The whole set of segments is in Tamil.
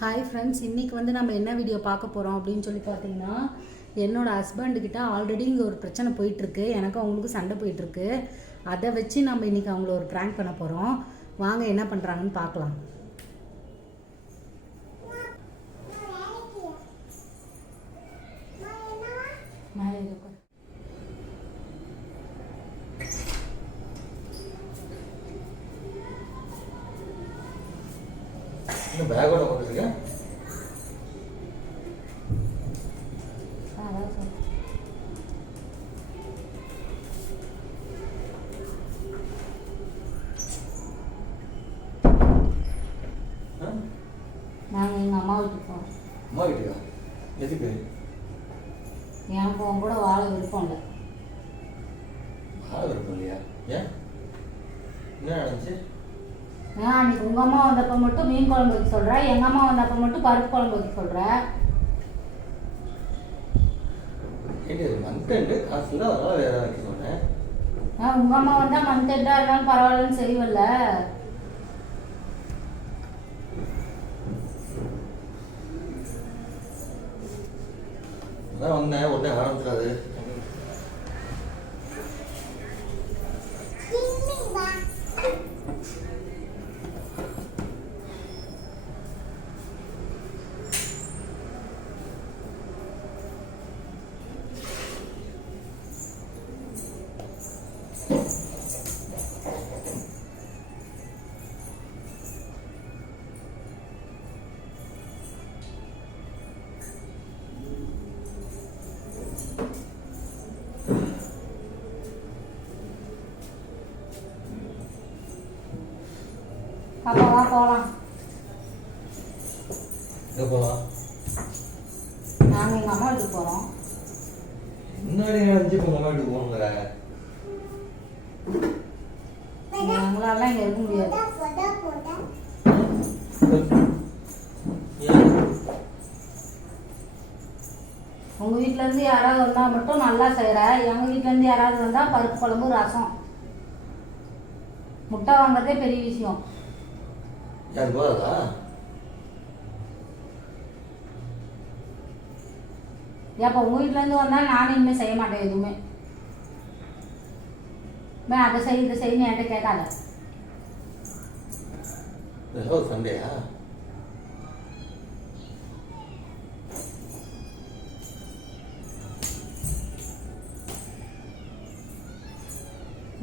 ஹாய் ஃப்ரெண்ட்ஸ், இன்றைக்கி வந்து நம்ம என்ன வீடியோ பார்க்க போகிறோம் அப்படின்னு சொல்லி பார்த்தீங்கன்னா, என்னோடய ஹஸ்பண்டுக்கிட்ட ஆல்ரெடி இங்கே ஒரு பிரச்சனை போயிட்டுருக்கு. எனக்கும் அவங்களுக்கு சண்டை போயிட்டுருக்கு. அதை வச்சு நம்ம இன்றைக்கி அவங்கள ஒரு ப்ராங்க் பண்ண போகிறோம். வாங்க என்ன பண்ணுறாங்கன்னு பார்க்கலாம். பேக்கோட போட்டுருக்கேன். நாங்கள் எங்கள் அம்மா வீட்டுக்கு போகிறோம். அம்மா வீட்டுக்கா? எதுக்கு? எனக்கு உன் கூட வாழ விருப்பம் இல்லை. வாழ விருப்பம் இல்லையா? ஏன், என்ன நடந்துச்சு? அன்றைக்கி உங்கள் அம்மா வந்தப்போ மட்டும் மீன் குழம்பு வைக்க சொல்கிறேன், எங்கள் அம்மா வந்தப்போ மட்டும் பருப்பு குழம்பு வைக்க சொல்கிறேன். மந்த் காசு தான் அதெல்லாம் வேற வைக்க சொன்னேன். உங்கள் அம்மா வந்தால் மந்த் எண்டாக இருந்தாலும் பரவாயில்லன்னு செய்வல்ல. அதான் வந்தேன், உடனே ஆரம்பிச்சிடாது. பாப்பா வா போகலாம். எங்கே போகலாம்? நாங்கள் எங்கள் அம்மா வீட்டுக்கு போகிறோம். முன்னாடி நினைச்சு இப்போ அம்மா வீட்டுக்கு போகணுங்கிற எங்களாலாம் இங்கே இருக்க முடியாது. உங்கள் வீட்டிலேருந்து யாராவது வந்தால் மட்டும் நல்லா செய்கிற, எங்கள் வீட்டிலேருந்து யாராவது வந்தால் பருப்பு குழம்பு ரசம். முட்டை வாங்குறதே பெரிய விஷயம். அது போதாதா? ஏப்பா உங்கள் வீட்டிலேருந்து வந்தால் நானும் இனிமேல் செய்ய மாட்டேன் எதுவுமே. அதை செய் இதை செய்யணும் என்கிட்ட கேட்காத. சண்டையா?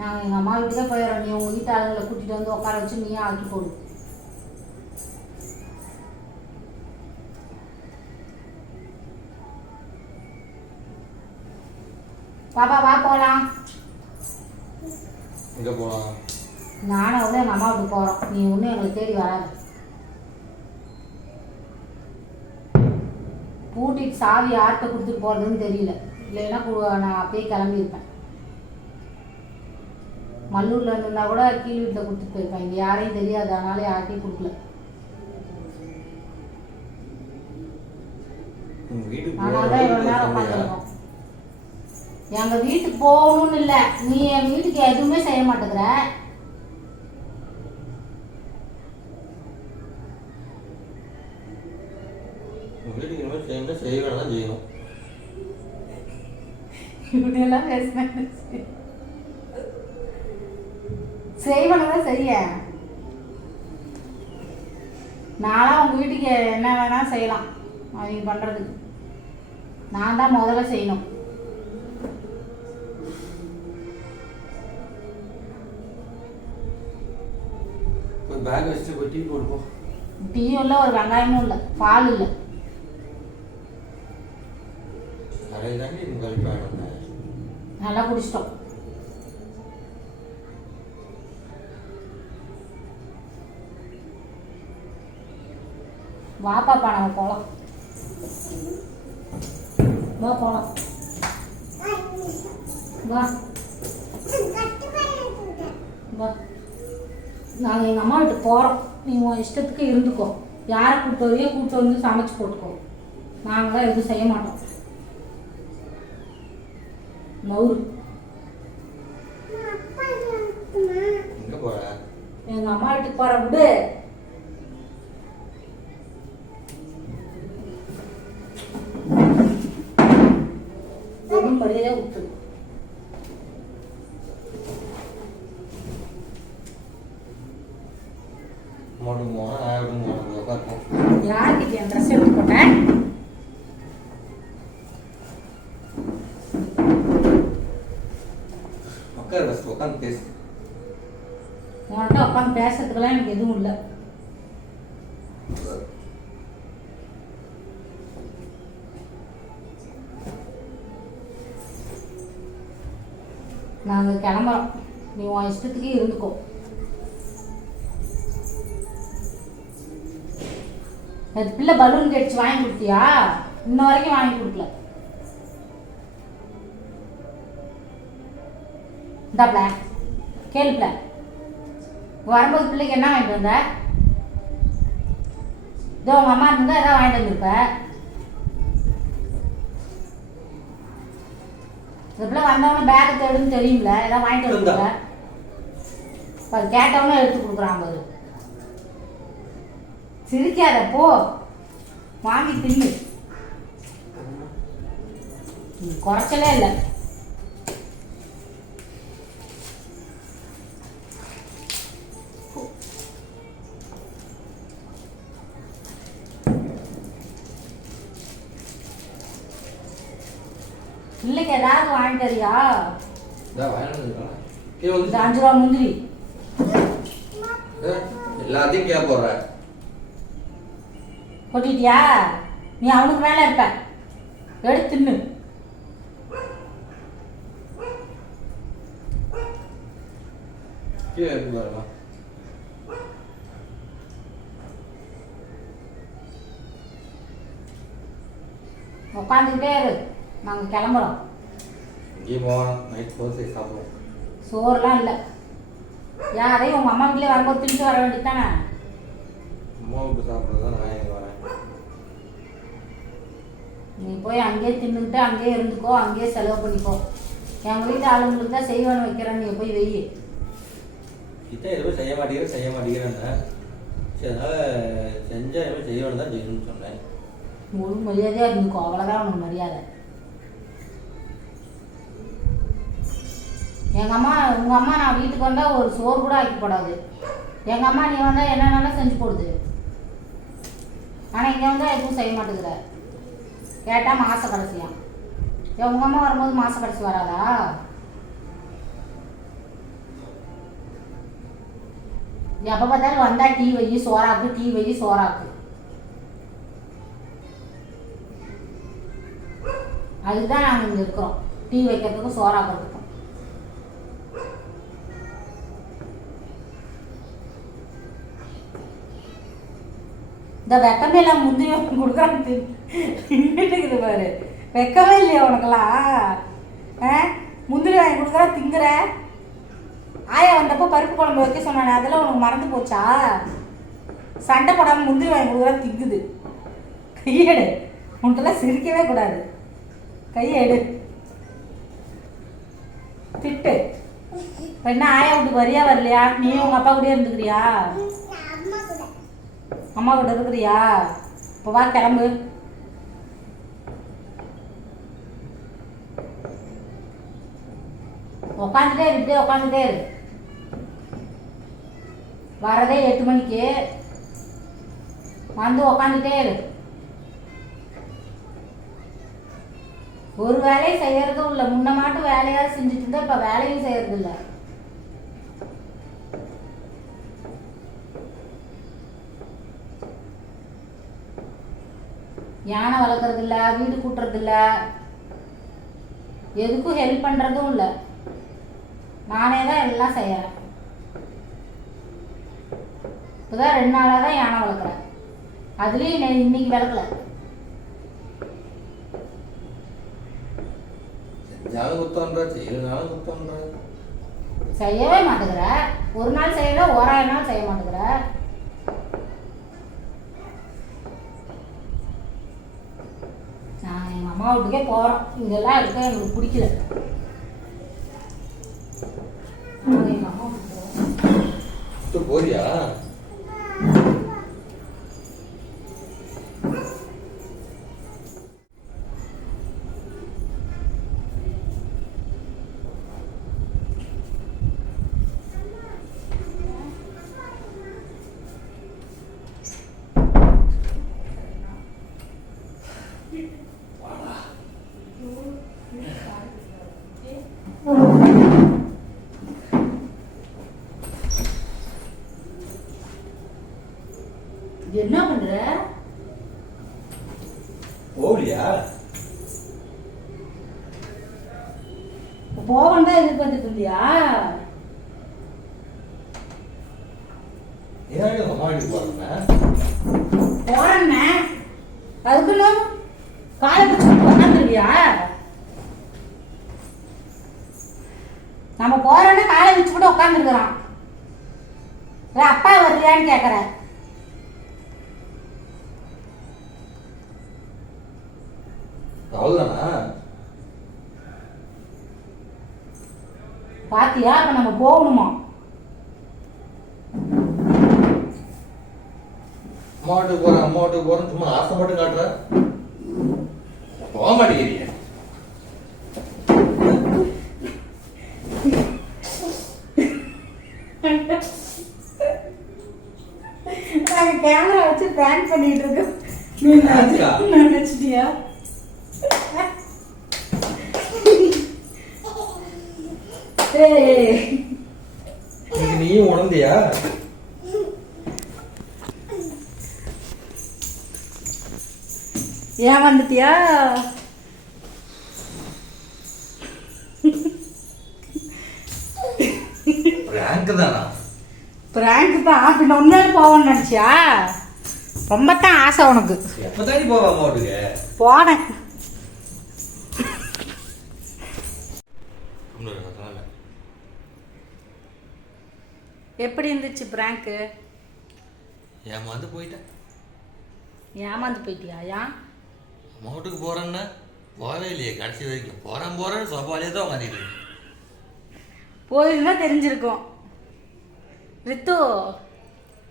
நாங்கள் எங்கள் அம்மா வீட்டுக்கே போயிடுறோம். நீ உங்கள் வீட்டு ஆளுங்களை கூட்டிகிட்டு வந்து உட்கார வச்சு நீயே ஆக்கி போடு. பாப்பா வா போகலாம். எங்கே போகலாம்? நானும் வந்து எங்கள் அம்மா வீட்டுக்கு போகிறோம். நீ ஒன்றும் எங்களை தேடி வராது. பூட்டிட்டு சாவி யார்கிட்ட கொடுத்துட்டு போகிறதுன்னு தெரியல. இல்லைன்னா நான் அப்பயே கிளம்பியிருப்பேன். மல்லூரில் இருந்திருந்தா கூட கீழ் வீட்டில் கொடுத்துட்டு போயிருப்பேன். இங்கே யாரையும் தெரியாது, அதனால யார்கிட்டையும் கொடுக்கல. அதனால தான் இவ்வளோ நேரம் உட்காந்துருக்கோம். எங்கள் வீட்டுக்கு போகணும்னு இல்லை, நீ என் வீட்டுக்கு எதுவுமே செய்ய மாட்டேங்கிற. வீட்டுக்கு செய்யணும். இப்படியெல்லாம் பேசுனேன். செய்வனதான் செய்ய. நான்லாம் உங்கள் வீட்டுக்கு என்ன வேணால் செய்யலாம். அவங்க பண்ணுறதுக்கு நான் தான் முதல்ல செய்யணும். பேக் வச்சுட்டு போய் டீ போடுப்போம். டீயும் இல்லை, ஒரு வெங்காயமும் இல்லை, பால் இல்லை. நல்லா குடிச்சிட்டோம். வா பாப்பா நம்ம போகலாம். வா போகலாம். வா வா. நாங்கள் எங்கள் அம்மா வீட்டுக்கு போகிறோம். நீ உன் இஷ்டத்துக்கு இருந்துக்கோ. யாரை கூப்பிட்டு வரையோ கூப்பிட்டு வந்து சமைச்சு போட்டுக்கோ. நாங்களாம் எதுவும் செய்ய மாட்டோம். நவுரு எங்க அம்மா வீட்டுக்கு போற விடு. போட்டேன். உட்காரு ஃபஸ்ட் உட்காந்து பேசு. உன்கிட்ட உட்காந்து பேசுறதுக்கெல்லாம் எனக்கு எதுவும் இல்லை. நாங்கள் கிளம்புறோம். நீ உன் இஷ்டத்துக்கு இருந்துக்கோ. அது பிள்ளை பலூன் கடிச்சு வாங்கி கொடுத்தியா? இன்ன வரைக்கும் வாங்கி கொடுக்கல. இந்தாப்ல கேளுப்ல, வரும்போது பிள்ளைக்கு என்ன வாங்கிட்டு வந்த? இதோ உங்கள் அம்மா இருந்தால் எதாவது வாங்கிட்டு வந்திருப்ப. இந்த பிள்ளை வந்தவொடனே பேக்கை தேடுன்னு தெரியும்ல, எதாவது வாங்கிட்டு வந்துருப்ப. அது கேட்டவொடனே எடுத்து கொடுக்குறான் பாரு. சிரிக்காத, போ வாங்கி தின்னு. குறைச்சலே இல்லை. பிள்ளைக்கு ஏதாவது வாங்கிட்டு வரியா? இது 5 ரூபா முந்திரி. எல்லாத்தையும் கேட்க போற. கொட்டிட்டியா? நீ அவனுக்கு மேலே இருப்ப. எடுத்து தின்னு. உட்காந்துக்கிட்டே இரு, நாங்கள் கிளம்புறோம். இங்கே போவோம், நைட் தோசை சாப்பிடுவோம். சோறுலாம் இல்லை. யாரையும் உங்கள் அம்மா வீட்டிலே வரும்போது தின்ட்டு வர வேண்டியது தானே. அம்மா வீட்டு சாப்பிட்றது தான் நான் எங்கே வரேன். நீ போய் அங்கேயே தின்னுக்கிட்டு அங்கேயே இருந்துக்கோ, அங்கேயே செலவு பண்ணிக்கோ. எங்கள் வீட்டு ஆளுங்களுக்கு தான் செய்வானு வைக்கிறேன், நீங்கள் போய் வெயி. கிட்ட எதுவும் செய்ய மாட்டேங்கிறேன்னு. சரி, அதனால் செஞ்சால் எதுவும் செய்யணும் தான் செய்யணும்னு சொன்னேன். முழு மரியாதையாக இருந்துக்கோ, அவ்வளோதான் உனக்கு மரியாதை. எங்கள் அம்மா, உங்கள் அம்மா நான் வீட்டுக்கு வந்தால் ஒரு சோறு கூட ஆக்கி போடாது. எங்கள் அம்மா நீ வந்தால் என்னென்னாலும் செஞ்சு போடுது. ஆனால் இங்கே வந்தால் எதுவும் செய்ய மாட்டேங்கிற. கேட்டால் மாத கடைசியா. உங்கள் அம்மா வரும்போது மாத கடைசி வராதா? எப்போ பார்த்தாலும் வந்தால் டீ வை சோறாக்கு, டீ வை சோறாக்கு. அதுதான் நாங்கள் இங்கே இருக்கிறோம், டீ வைக்கிறதுக்கும் சோறாக்கிறதுக்கும். இந்த வெக்கமே எல்லாம் முந்திரி கொடுக்குறான்னு தின்னுட்டுக்குது பாரு. வெக்கமே இல்லையா உனக்கெல்லாம்? முந்திரி வாங்கி கொடுக்குறா திங்குற. ஆயா வந்தப்போ பருப்பு குழம்பு வைக்க சொன்னானே, அதெல்லாம் உனக்கு மறந்து போச்சா? சண்டை போடாமல் முந்திரி வாங்கி கொடுக்குறா திங்குது. கையெடு, உன்ட்டெல்லாம் சிரிக்கவே கூடாது. கையை எடு, திட்டு. இப்போ என்ன ஆயா வீட்டுக்கு வரியா வரலையா? நீ உங்கள் அப்பா கூட இருந்துக்கிறியா? அம்மா கூட இருக்கிறியா? இப்போ வா கிளம்பு. உட்காந்துட்டே இருக்கு, உட்காந்துட்டே இரு. வரதே 8 மணிக்கு வந்து உக்காந்துட்டே இரு. ஒரு வேலையும் செய்யறதும் இல்லை. முன்ன மாட்டும் வேலையாவது செஞ்சுட்டு இருந்தா இப்போ வேலையும் செய்யறது இல்லை. யானை வளர்க்குறது இல்லை, வீடு கூட்டுறது இல்லை, எதுக்கும் ஹெல்ப் பண்ணுறதும் இல்லை. நானே தான் எல்லாம் செய்கிறேன். இப்போதான் 2 நாளாக தான் யானை வளர்க்குறேன். அதுலேயும் இன்னைக்கு வளர்க்கல. செய்யவே மாட்டேங்கிற. ஒரு நாள் செய்யல, 1000 நாள் செய்ய மாட்டேங்கிற. நான் எங்கள் அம்மா வீட்டுக்கே போகிறோம். இங்கெல்லாம் இருக்க எங்களுக்கு பிடிக்கல. எங்கள் அம்மா வீட்டுக்கு போறியா? உட்காந்துருக்குற? போகலையா? போவன் தான் எதிர்பார்த்துட்டு இருந்தியா? ஏன் அம்மா வீட்டுக்கு போறேன்னா போறேன்னே அதுக்குன்னு காலை பிடிச்சிட்டு உட்காந்துருக்கியா? நம்ம போறோன்னு காலை வச்சு கூட உட்காந்துருக்குறான். அப்பா வரலையான்னு கேட்குறேன். அவ்வளோதானா? பாத்தியா? அப்ப நம்ம போகணுமா? அம்மா வீட்டுக்கு போறேன் சும்மா ஆசை மட்டும் காட்டுற. போக மாட்டேங்கிறீங்க. நாங்க கேமரா வச்சு பிராங்க் பண்ணிட்டு இருக்கோம். நினைச்சிட்டியா? நீயும் உணர்ந்தியா? ஏன் வந்துட்டியா? பிராங்க் தானா? பிராங்க் தான். பின்ன உண்மையில போவோன்னு நினைச்சியா? ரொம்ப தான் ஆசை உனக்கு. எப்பதாண்டி போவா அம்மா வீட்டுக்கு? போனேன். எப்படி இருந்துச்சு பிராங்க்கு? ஏமாந்து போயிட்டேன். ஏமாந்து போயிட்டியா? ஏன்? அம்மா வீட்டுக்கு போறேன்னா போகவே இல்லையே. கடைசி வரைக்கும் போறேன்னு சோபாலே தான் உட்காந்துட்டு இருக்கேன். போயிருந்தா தெரிஞ்சிருக்கும். ரித்து,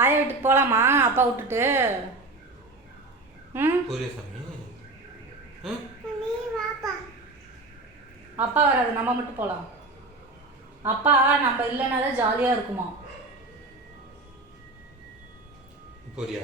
ஆயா வீட்டுக்கு போகலாமா அப்பா விட்டுட்டு? ம், புரிய சாமி. அப்பா வராது, நம்ம மட்டும் போகலாம். அப்பா நம்ம இல்லைன்னா தான் ஜாலியாக இருக்குமா? போறியா?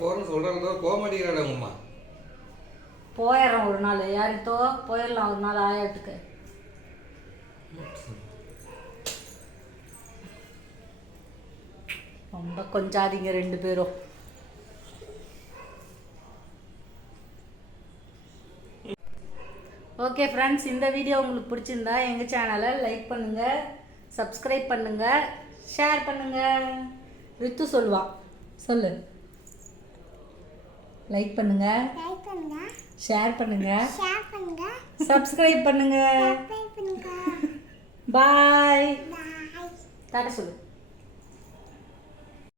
போறேன்னு சொல்றதோ போக மாட்டேங்கிறாடா உங்கம்மா. போயிடுறோம் ஒரு நாள். யாருத்தோ போயிடலாம் ஒரு நாள் ஆயா வீட்டுக்கு. ரொம்ப கொஞ்சாதீங்க ரெண்டு பேரும். ஓகே ஃப்ரெண்ட்ஸ், இந்த வீடியோ உங்களுக்கு பிடிச்சிருந்தா எங்கள் சேனலை லைக் பண்ணுங்கள், சப்ஸ்கிரைப் பண்ணுங்கள், ஷேர் பண்ணுங்கள். ரித்து சொல்வா, சொல்லு. லைக் பண்ணுங்கள், ஷேர் பண்ணுங்கள், சப்ஸ்கிரைப் பண்ணுங்கள். பாய். டாடா சொல்லு.